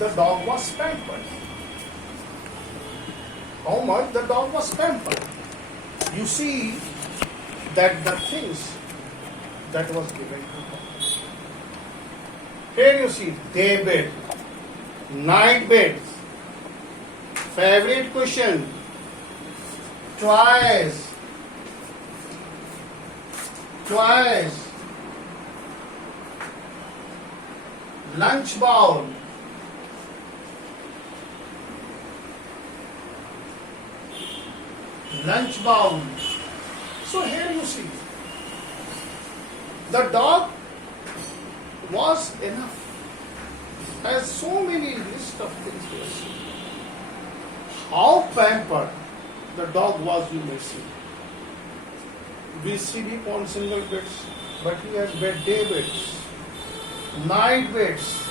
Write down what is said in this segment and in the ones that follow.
the dog was pampered. How much the dog was pampered. You see that the things that was given to him. Here you see day bed, night bed, favorite cushion, toys, lunch bowl, So here you see, the dog was enough. Has so many list of things we have seen. How pampered the dog was, you may see. We sleep on single beds, but he has day beds, night beds,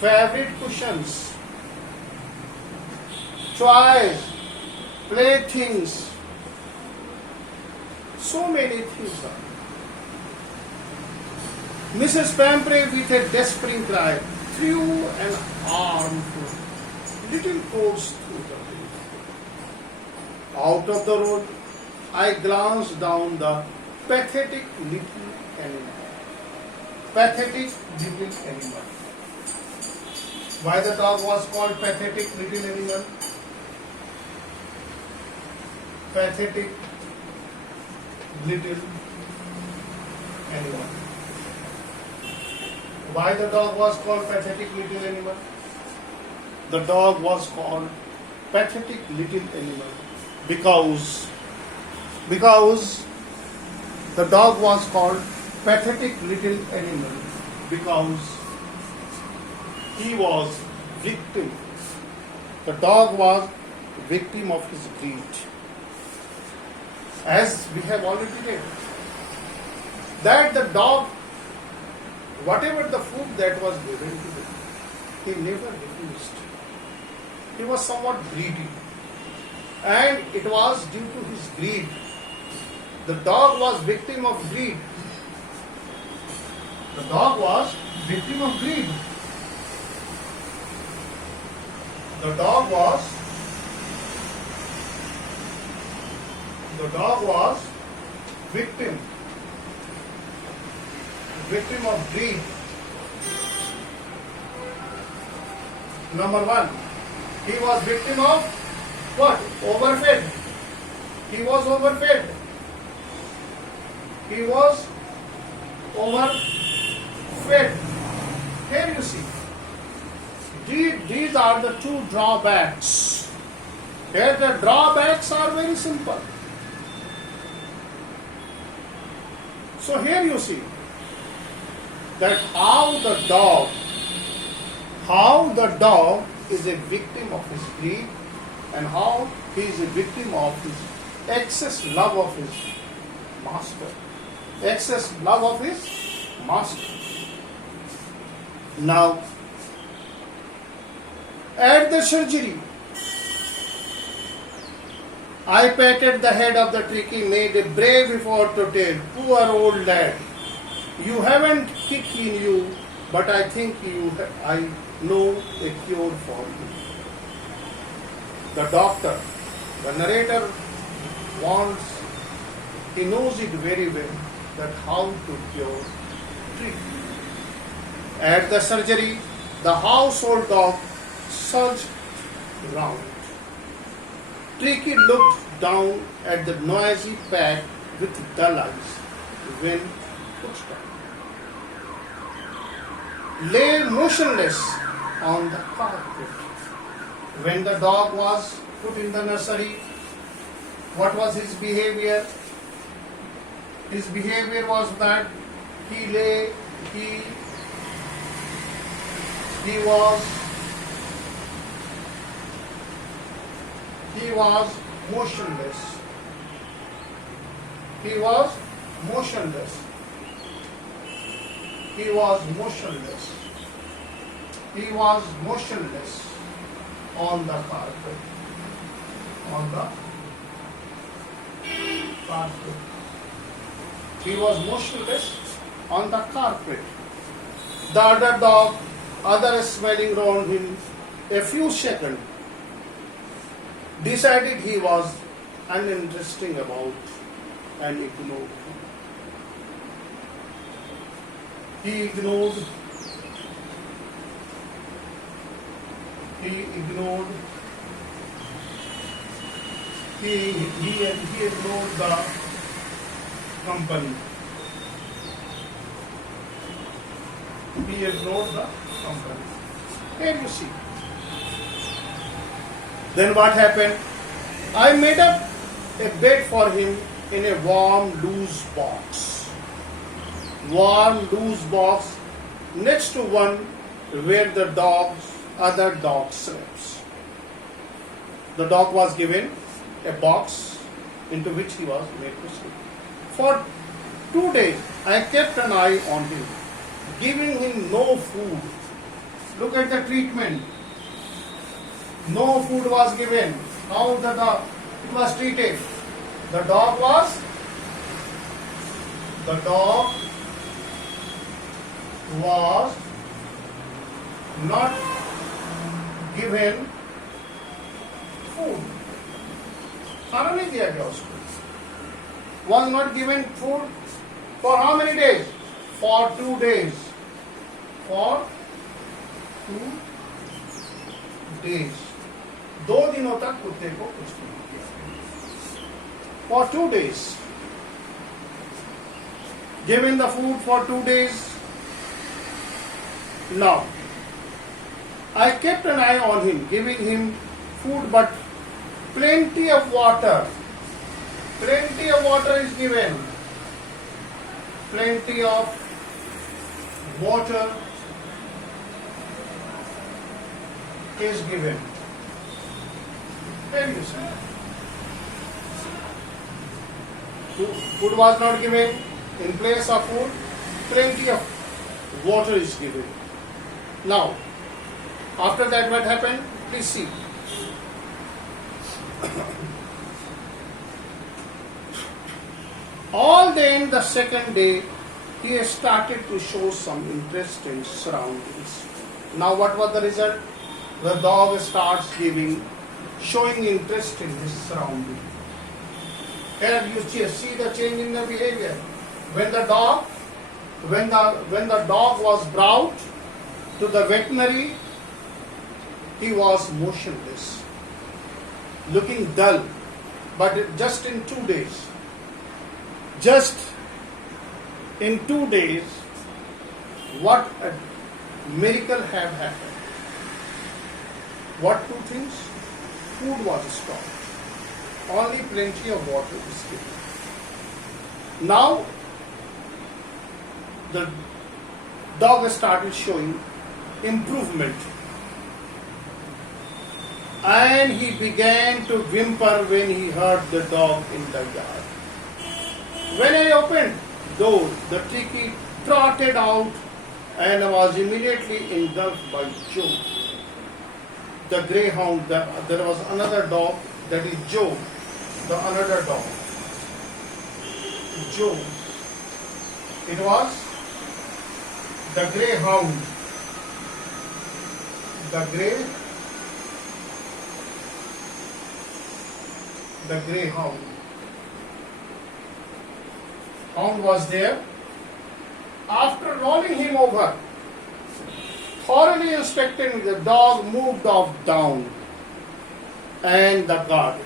favorite cushions, toys, playthings, so many things are. Mrs. Pampered with a despairing cry threw an armful little coats through the window. Out of the road, I glanced down the pathetic little animal. Why the dog was called pathetic little animal? Pathetic little animal. Why the dog was called pathetic little animal? The dog was called pathetic little animal because the dog was called pathetic little animal because he was victim. The dog was victim of his greed. As we have already read, that the dog, whatever the food that was given to him, he never refused. He was somewhat greedy. And it was due to his greed. The dog was victim of greed. The dog was victim of greed. The dog was victim of greed. Number one, he was victim of what? Overfed. He was overfed. He was overfed. Here you see. These are the two drawbacks. Here the drawbacks are very simple. So here you see that how the dog is a victim of his greed and how he is a victim of his excess love of his master. Now, at the surgery, I patted the head of the tricky, made a brave effort to tell, poor old lad, you haven't kick in you, but I think I know a cure for you. The doctor, the narrator he knows it very well, that how to cure tricky. At the surgery, the household dog surged round. Tricky looked down at the noisy pack with dull eyes when pushed up. Lay motionless on the carpet. When the dog was put in the nursery, what was his behavior? His behavior was that he was motionless. He was motionless on the carpet. He was motionless on the carpet. The other dog Others smelling round him a few seconds, decided he was uninteresting about and ignored him. He ignored he ignored the company. He ignored the company. Here you see. Then what happened? I made up a bed for him in a warm, loose box. Warm, loose box next to one where the other dog sleeps. The dog was given a box into which he was made to sleep. For 2 days, I kept an eye on him, giving him no food. Look at the treatment. No food was given. How the dog it was treated? The dog was not given food. खाना नहीं दिया गया उसको. Was not given food for how many days? For 2 days. For 2 days. 2 दिनों तक कुत्ते को कुछ नहीं किया. For 2 days. Given the food for 2 days. Now, I kept an eye on him, giving him food but plenty of water. Plenty of water is given. Plenty of water is given. There you see. Food was not given. In place of food, plenty of water is given. Now, after that what happened? Please see. All then the second day, he started to show some interest in surroundings. Now what was the result? The dog starts showing interest in his surrounding. Here you see the change in the behavior. When the dog was brought to the veterinary, he was motionless, looking dull, but just in 2 days. Just in 2 days, what a miracle had happened. What 2 things? Food was stopped. Only plenty of water was given. Now, the dog started showing improvement. And he began to whimper when he heard the dog in the yard. When I opened door, the Tricky trotted out and was immediately engulfed by Joe, the greyhound. There was another dog, that is Joe, the another dog. Joe. It was the greyhound. The greyhound. Hound was there. After rolling him over, thoroughly inspecting, the dog moved off down and the garden.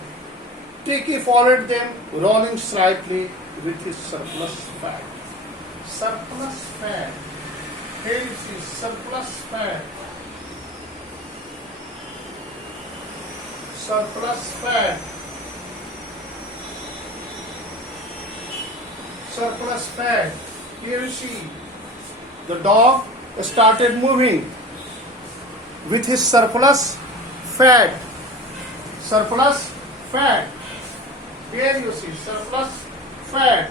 Tricky followed them, rolling slightly with his surplus fat. Surplus fat. Here you see surplus fat. Surplus fat. Surplus fat. Here you see the dog started moving with his surplus fat. Surplus fat. Here you see surplus fat.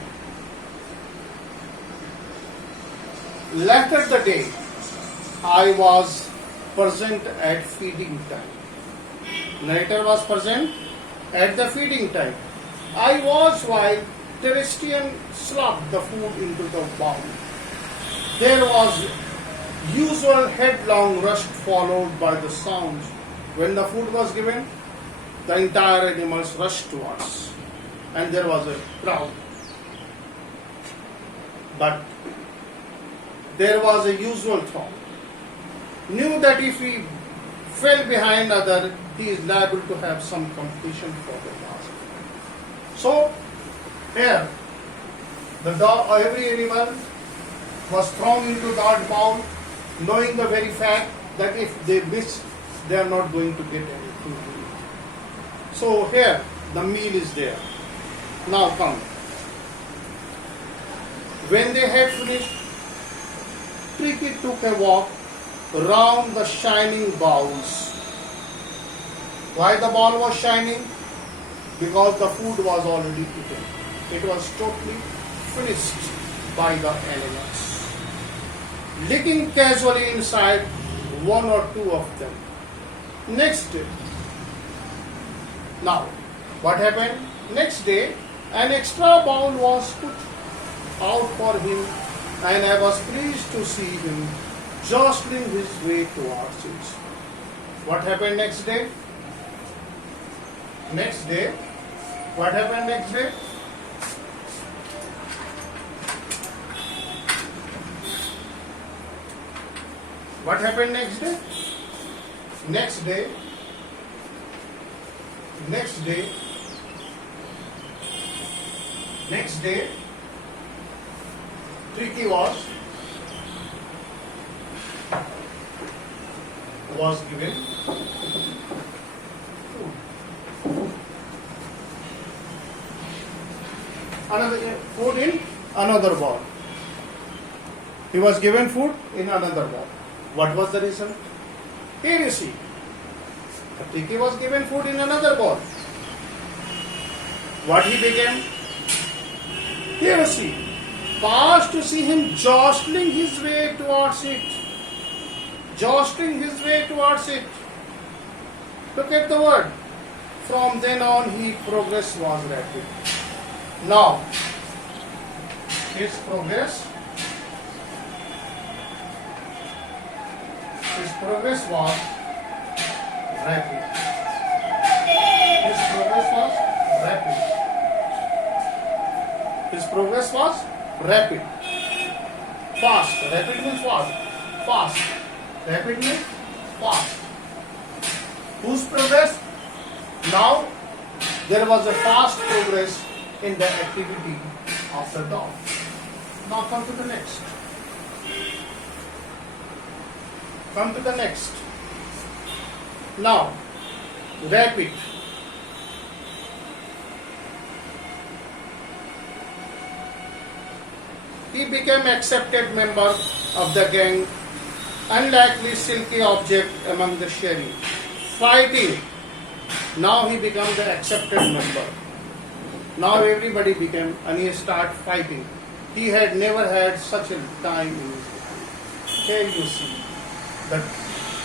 Later the day, I was present at feeding time. Narrator was present at the feeding time. I was while Terrestrian slopped the food into the bowl. There was Usual headlong rush followed by the sounds. When the food was given, the entire animals rushed towards, and there was a crowd. But there was a usual thought. Knew that if he fell behind other, he is liable to have some competition for the task. So here, the dog, every animal was thrown into that bowl, knowing the very fact that if they miss, they are not going to get anything to eat. So here, the meal is there. Now come. When they had finished, Tricky took a walk round the shining bowls. Why the bowl was shining? Because the food was already eaten. It was totally finished by the animals. Licking casually inside one or two of them. Next day. Now, what happened? Next day, an extra bowl was put out for him, and I was pleased to see him jostling his way towards it. What happened next day? Next day, what happened next day? What happened next day? Next day, next day, next day, Tricky was given food. Another food in another bowl. He was given food in another bowl. What was the reason? Here you see. Tricky was given food in another bowl. What he became? Here you see. Past to see him jostling his way towards it. Jostling his way towards it. Look at the word. From then on, his progress was rapid. Now, his progress was rapid. His progress was rapid. His progress was rapid. Fast. Rapid means what? Fast. Rapid means fast. Whose progress? Now, there was a fast progress in the activity of the dog. Now come to the next. Come to the next. Now, rapid. He became accepted member of the gang, unlikely silky object among the sharing. Fighting. Now he became the accepted member. Now everybody became, and he started fighting. He had never had such a time in his life. Here you see that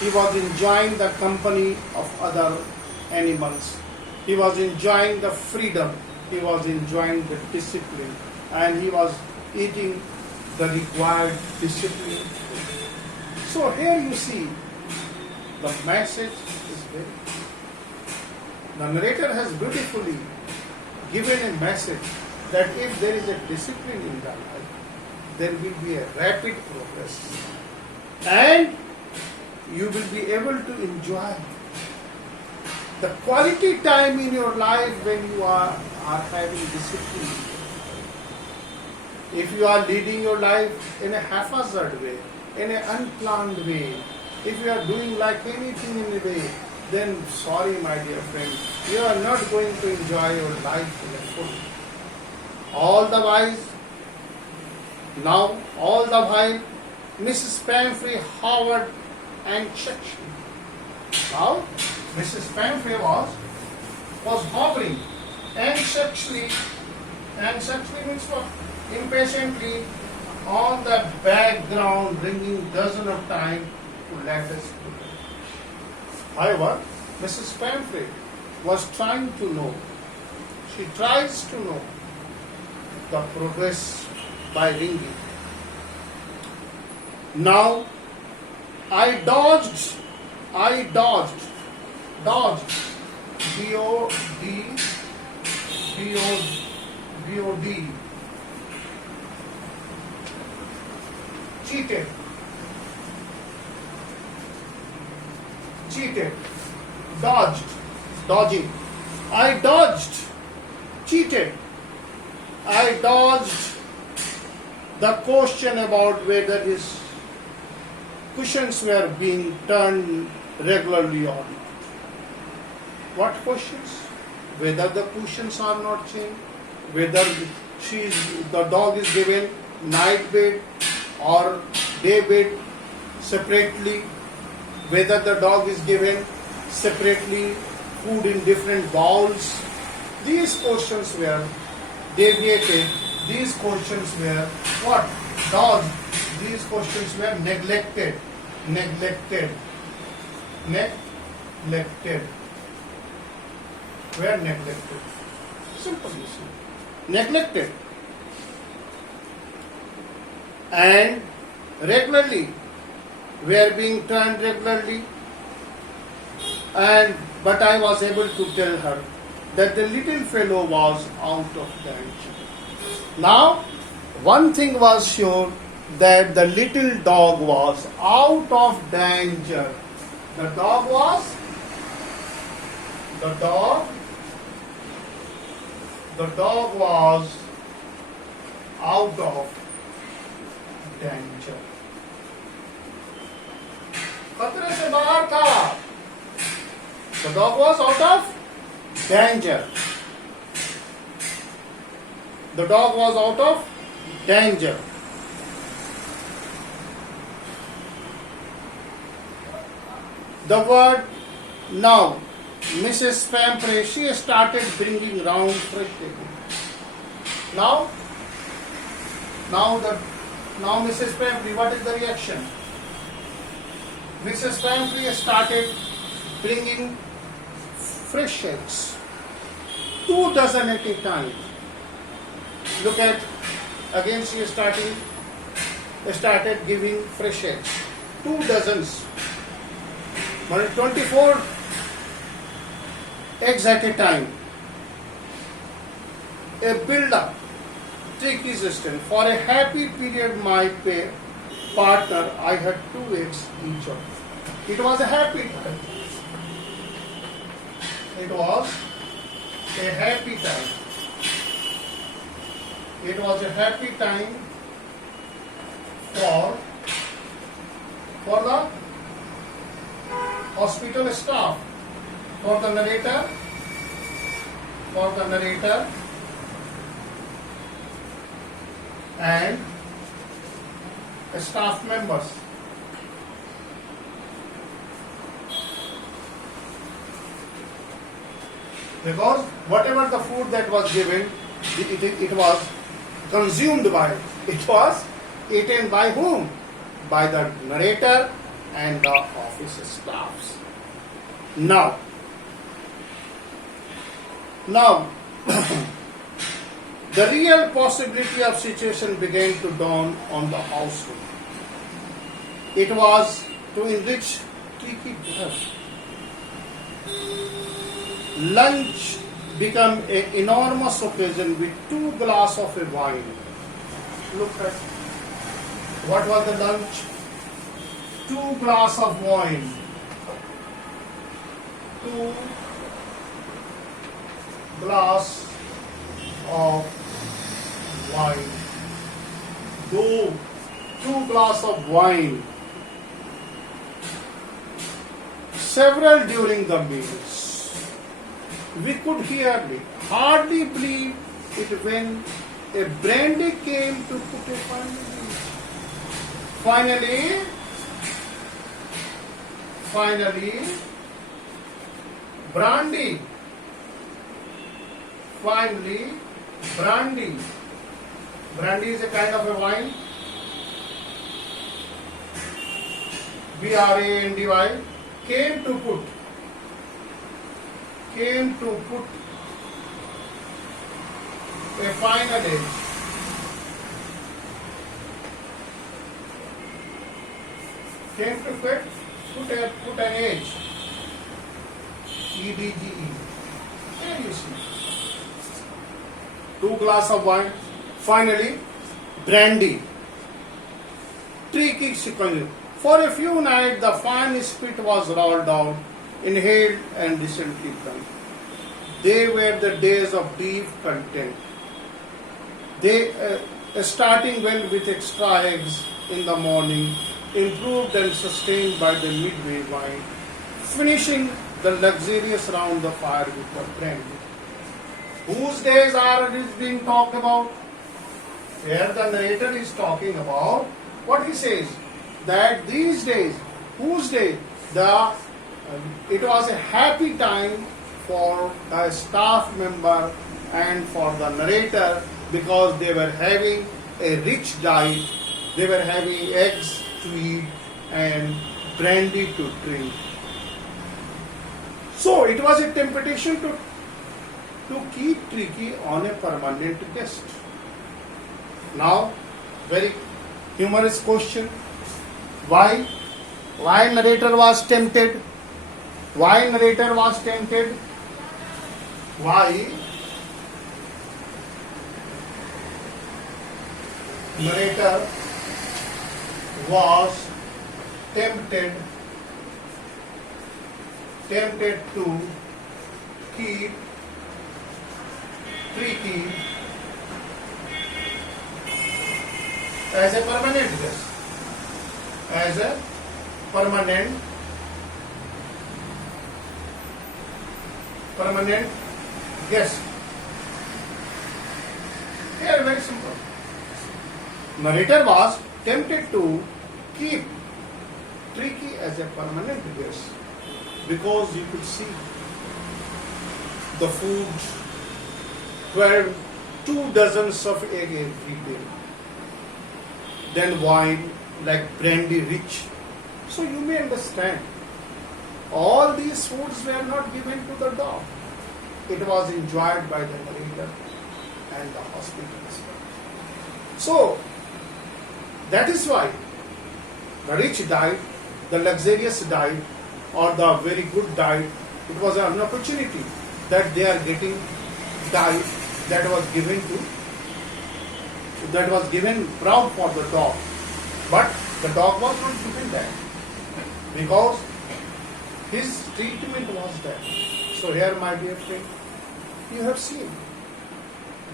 he was enjoying the company of other animals. He was enjoying the freedom. He was enjoying the discipline. And he was eating the required discipline. So here you see the message is very. The narrator has beautifully given a message that if there is a discipline in the life, there will be a rapid progress. And you will be able to enjoy the quality time in your life when you are having discipline. If you are leading your life in a haphazard way, in an unplanned way, if you are doing like anything in a way, then sorry my dear friend, you are not going to enjoy your life in a full. All the while, Mrs. Pamphry hovered anxiously. Now, Mrs. Pamphry was hovering anxiously means what? Impatiently on the background, ringing dozen of times to let us know. However, Mrs. Pamphry was trying to know. She tries to know the progress by ringing. Now I dodged. Dodged. D-O-D. B-O-D. Cheated. Dodging. I dodged. Cheated. I dodged the question about whether his cushions were being turned regularly or not. What questions? Whether the cushions are not changed, whether the dog is given night bed or day bed separately, whether the dog is given separately food in different bowls. These questions were deviated. These questions were what? Dodged. These questions were neglected. Were neglected. Simple, you see. Neglected. And regularly, were being turned regularly. But I was able to tell her that the little fellow was out of danger. Now, one thing was sure, that the little dog was out of danger. The dog was out of danger. खतरे से बाहर था. The dog was out of danger. The dog was out of danger. The word now, Mrs. Pampre, she started bringing round fresh eggs. Now Mrs. Pampre, what is the reaction? Mrs. Pampre started bringing fresh eggs, 2 dozen at a time. Look at, again she started giving fresh eggs, 2 dozens. 24 eggs at a time. A build-up, trick resistant. For a happy period, my partner, I had 2 eggs each of. It was a happy time. It was a happy time. It was a happy time for the hospital staff, for the narrator, and staff members. Because whatever the food that was given, it was consumed by, it was eaten by whom? By the narrator and the office staffs. Now, the real possibility of situation began to dawn on the household. It was to enrich tricky dinner. Lunch became an enormous occasion with 2 glasses of a wine. Look at what was the lunch? 2 glasses of wine. 2 glasses of wine. 2 glasses of wine. Several during the meals. We could hardly believe it when a brandy came to put a finally, brandy. Brandy is a kind of a wine. B-R-A-N-D-Y. Came to put a final edge. came to quit, put an age. EDGE. There you see. 2 glass of wine. Finally, brandy. Tricky sequence. For a few nights, the fine spit was rolled out, inhaled, and decently drunk. They were the days of deep content. They starting well with extra eggs in the morning, improved and sustained by the midway wine, finishing the luxurious round the fire with the brandy. Whose days are being talked about? Here the narrator is talking about what he says, that these days, whose day? It was a happy time for the staff member and for the narrator, because they were having a rich diet, they were having eggs to eat and brandy to drink. So it was a temptation to keep Tricky on a permanent guest. Now, very humorous question. Why narrator was tempted? Why narrator was tempted? Why narrator was tempted to keep Tricky as a permanent guest. As a permanent guest. Here, very simple. Narrator was tempted to keep Tricky as a permanent guest because you could see the food, 2 dozens of egg every day, then wine like brandy rich. So you may understand, all these foods were not given to the dog. It was enjoyed by the narrator and the hospitals. So that is why the rich diet, the luxurious diet, or the very good diet, it was an opportunity that they are getting diet that was given proud for the dog. But the dog was not given that because his treatment was that. So here, my dear friend, you have seen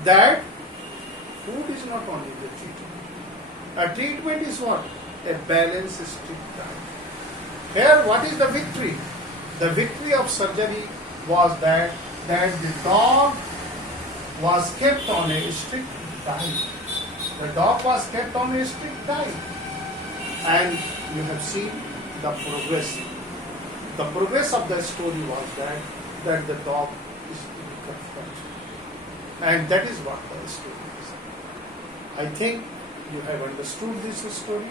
that food is not only the treatment. A treatment is what? A balanced strict diet. Here, what is the victory? The victory of surgery was that the dog was kept on a strict diet. The dog was kept on a strict diet. And you have seen the progress. The progress of the story was that the dog is kept. And that is what the story is. I think you have understood this story.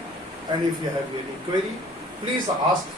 And if you have any query, please ask